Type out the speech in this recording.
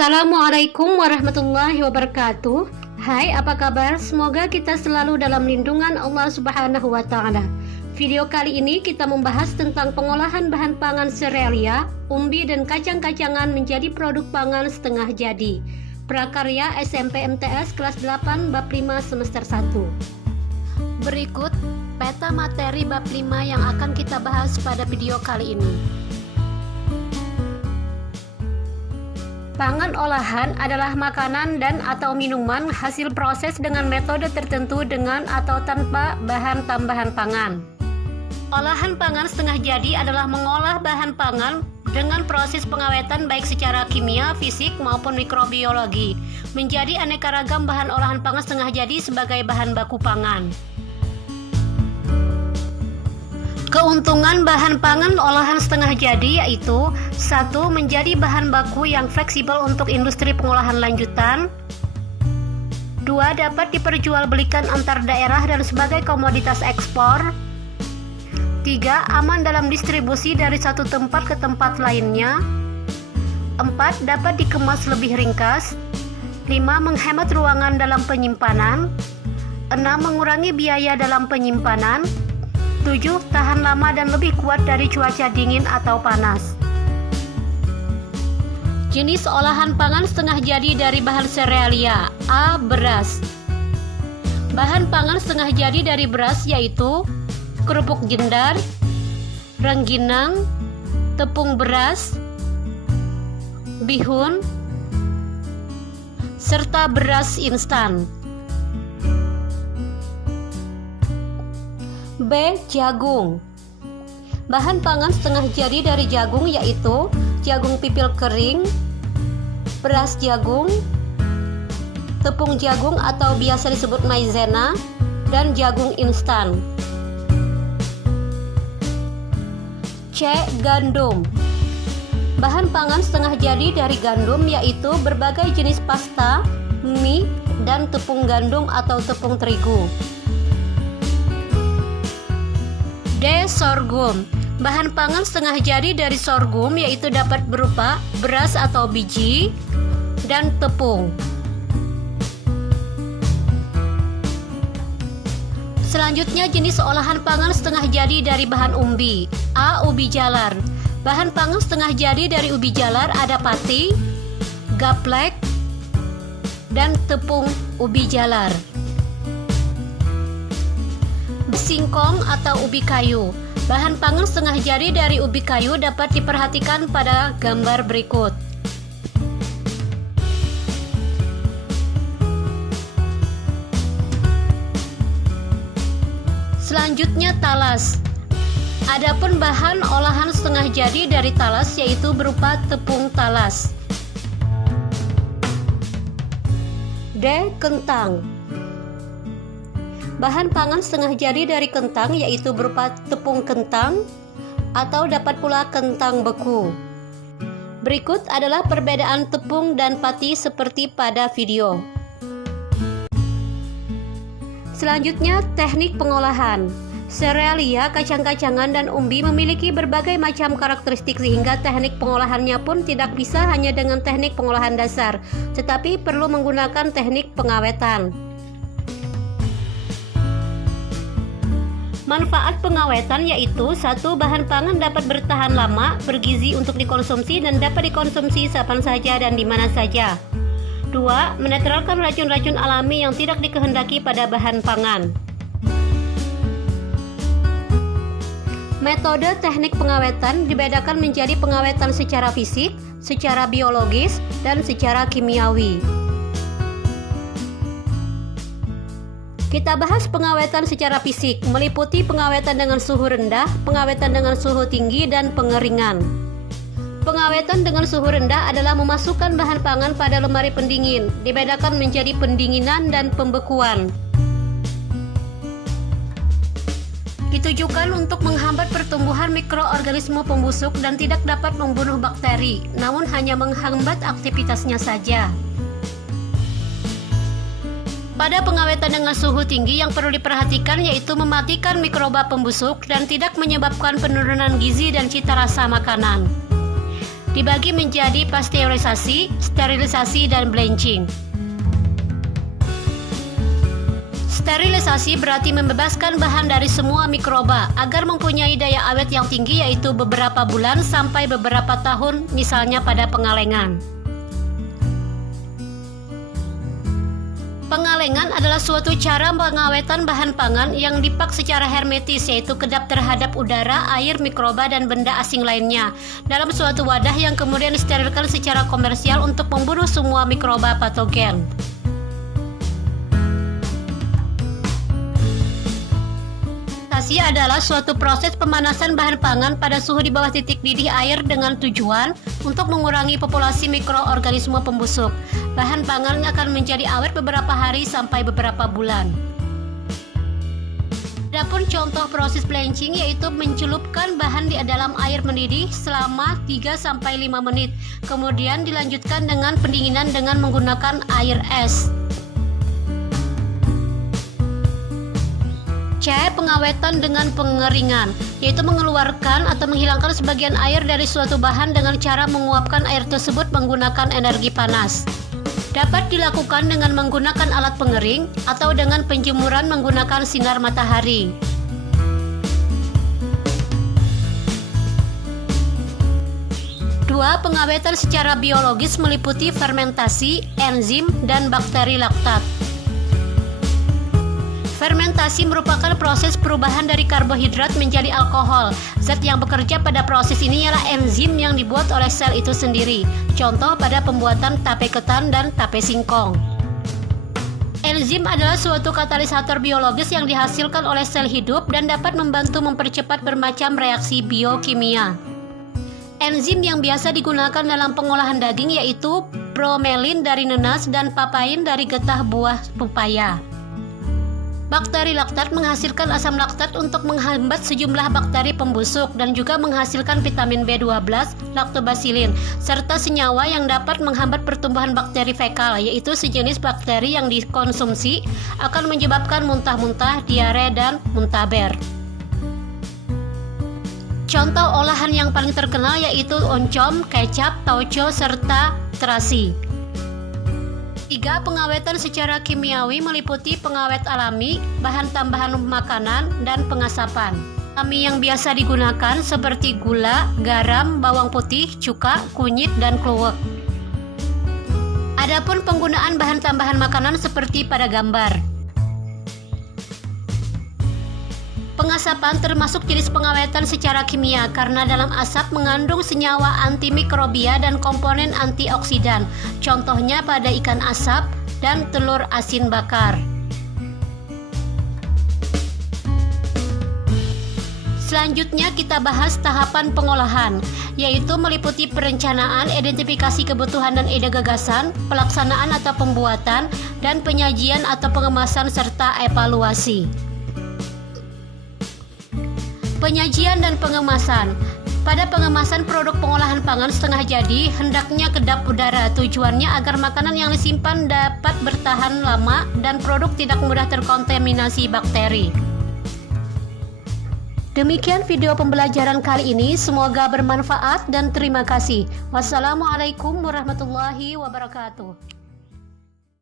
Assalamualaikum warahmatullahi wabarakatuh. Hai, apa kabar? Semoga kita selalu dalam lindungan Allah Subhanahu wa Ta'ala. Video kali ini kita membahas tentang pengolahan bahan pangan serealia, umbi dan kacang-kacangan menjadi produk pangan setengah jadi. Prakarya SMP MTS kelas 8 bab 5 semester 1. Berikut peta materi bab 5 yang akan kita bahas pada video kali ini. Pangan olahan adalah makanan dan atau minuman hasil proses dengan metode tertentu dengan atau tanpa bahan tambahan pangan. Olahan pangan setengah jadi adalah mengolah bahan pangan dengan proses pengawetan baik secara kimia, fisik maupun mikrobiologi menjadi aneka ragam bahan olahan pangan setengah jadi sebagai bahan baku pangan. Keuntungan bahan pangan olahan setengah jadi yaitu 1. Menjadi bahan baku yang fleksibel untuk industri pengolahan lanjutan. 2. Dapat diperjualbelikan antar daerah dan sebagai komoditas ekspor. 3. Aman dalam distribusi dari satu tempat ke tempat lainnya. 4. Dapat dikemas lebih ringkas. 5. Menghemat ruangan dalam penyimpanan. 6. Mengurangi biaya dalam penyimpanan. 7. Tahan lama dan lebih kuat dari cuaca dingin atau panas. Jenis olahan pangan setengah jadi dari bahan serealia. A. Beras. Bahan pangan setengah jadi dari beras yaitu kerupuk jendar, rengginang, tepung beras, bihun, serta beras instan. B. Jagung. Bahan pangan setengah jadi dari jagung yaitu jagung pipil kering, beras jagung, tepung jagung atau biasa disebut maizena, dan jagung instan. C. Gandum. Bahan pangan setengah jadi dari gandum yaitu berbagai jenis pasta, mie, dan tepung gandum atau tepung terigu. D. Sorghum. Bahan pangan setengah jadi dari sorghum yaitu dapat berupa beras atau biji dan tepung. Selanjutnya jenis olahan pangan setengah jadi dari bahan umbi. A. Ubi jalar. Bahan pangan setengah jadi dari ubi jalar ada pati, gaplek, dan tepung ubi jalar. Singkong atau ubi kayu. Bahan pangan setengah jadi dari ubi kayu dapat diperhatikan pada gambar berikut. Selanjutnya talas. Adapun bahan olahan setengah jadi dari talas yaitu berupa tepung talas. D. Kentang. Bahan pangan setengah jadi dari kentang yaitu berupa tepung kentang atau dapat pula kentang beku. Berikut adalah perbedaan tepung dan pati seperti pada video. Selanjutnya teknik pengolahan. Serealia, kacang-kacangan, dan umbi memiliki berbagai macam karakteristik sehingga teknik pengolahannya pun tidak bisa hanya dengan teknik pengolahan dasar, tetapi perlu menggunakan teknik pengawetan. Manfaat pengawetan yaitu 1. Bahan pangan dapat bertahan lama, bergizi untuk dikonsumsi dan dapat dikonsumsi kapan saja dan di mana saja. 2. Menetralkan racun-racun alami yang tidak dikehendaki pada bahan pangan. Metode teknik pengawetan dibedakan menjadi pengawetan secara fisik, secara biologis, dan secara kimiawi. Kita bahas pengawetan secara fisik, meliputi pengawetan dengan suhu rendah, pengawetan dengan suhu tinggi, dan pengeringan. Pengawetan dengan suhu rendah adalah memasukkan bahan pangan pada lemari pendingin, dibedakan menjadi pendinginan dan pembekuan. Ditujukan untuk menghambat pertumbuhan mikroorganisme pembusuk dan tidak dapat membunuh bakteri, namun hanya menghambat aktivitasnya saja. Pada pengawetan dengan suhu tinggi yang perlu diperhatikan yaitu mematikan mikroba pembusuk dan tidak menyebabkan penurunan gizi dan cita rasa makanan. dibagi menjadi pasteurisasi, sterilisasi, dan blanching. Sterilisasi berarti membebaskan bahan dari semua mikroba agar mempunyai daya awet yang tinggi, yaitu beberapa bulan sampai beberapa tahun, misalnya pada pengalengan. Pengalengan adalah suatu cara pengawetan bahan pangan yang dipak secara hermetis, yaitu kedap terhadap udara, air, mikroba, dan benda asing lainnya dalam suatu wadah yang kemudian disterilkan secara komersial untuk membunuh semua mikroba patogen. Sterilisasi adalah suatu proses pemanasan bahan pangan pada suhu di bawah titik didih air dengan tujuan untuk mengurangi populasi mikroorganisme pembusuk. Bahan pangan akan menjadi awet beberapa hari sampai beberapa bulan. Adapun contoh proses blanching yaitu mencelupkan bahan di dalam air mendidih selama 3-5 menit, kemudian dilanjutkan dengan pendinginan dengan menggunakan air es. C. Pengawetan dengan pengeringan, yaitu mengeluarkan atau menghilangkan sebagian air dari suatu bahan dengan cara menguapkan air tersebut menggunakan energi panas. Dapat dilakukan dengan menggunakan alat pengering atau dengan penjemuran menggunakan sinar matahari. Dua, pengawetan secara biologis meliputi fermentasi, enzim, dan bakteri laktat. Fermentasi merupakan proses perubahan dari karbohidrat menjadi alkohol. Zat yang bekerja pada proses ini ialah enzim yang dibuat oleh sel itu sendiri. Contoh pada pembuatan tape ketan dan tape singkong. Enzim adalah suatu katalisator biologis yang dihasilkan oleh sel hidup dan dapat membantu mempercepat bermacam reaksi biokimia. Enzim yang biasa digunakan dalam pengolahan daging yaitu bromelin dari nenas dan papain dari getah buah pepaya. Bakteri laktat menghasilkan asam laktat untuk menghambat sejumlah bakteri pembusuk dan juga menghasilkan vitamin B12, lactobacillin, serta senyawa yang dapat menghambat pertumbuhan bakteri fekal, yaitu sejenis bakteri yang dikonsumsi akan menyebabkan muntah-muntah, diare, dan muntaber. Contoh olahan yang paling terkenal yaitu oncom, kecap, tauco, serta terasi. 3. Pengawetan secara kimiawi meliputi pengawet alami, bahan tambahan makanan, dan pengasapan. Alami yang biasa digunakan seperti gula, garam, bawang putih, cuka, kunyit, dan kluwek. Adapun penggunaan bahan tambahan makanan seperti pada gambar. Pengasapan termasuk jenis pengawetan secara kimia karena dalam asap mengandung senyawa antimikrobia dan komponen antioksidan. Contohnya pada ikan asap dan telur asin bakar. Selanjutnya kita bahas tahapan pengolahan, yaitu meliputi perencanaan, identifikasi kebutuhan dan ide gagasan, pelaksanaan atau pembuatan, dan penyajian atau pengemasan serta evaluasi. Penyajian dan pengemasan. Pada pengemasan produk pengolahan pangan setengah jadi, hendaknya kedap udara. Tujuannya agar makanan yang disimpan dapat bertahan lama dan produk tidak mudah terkontaminasi bakteri. Demikian video pembelajaran kali ini, semoga bermanfaat dan terima kasih. Wassalamualaikum warahmatullahi wabarakatuh.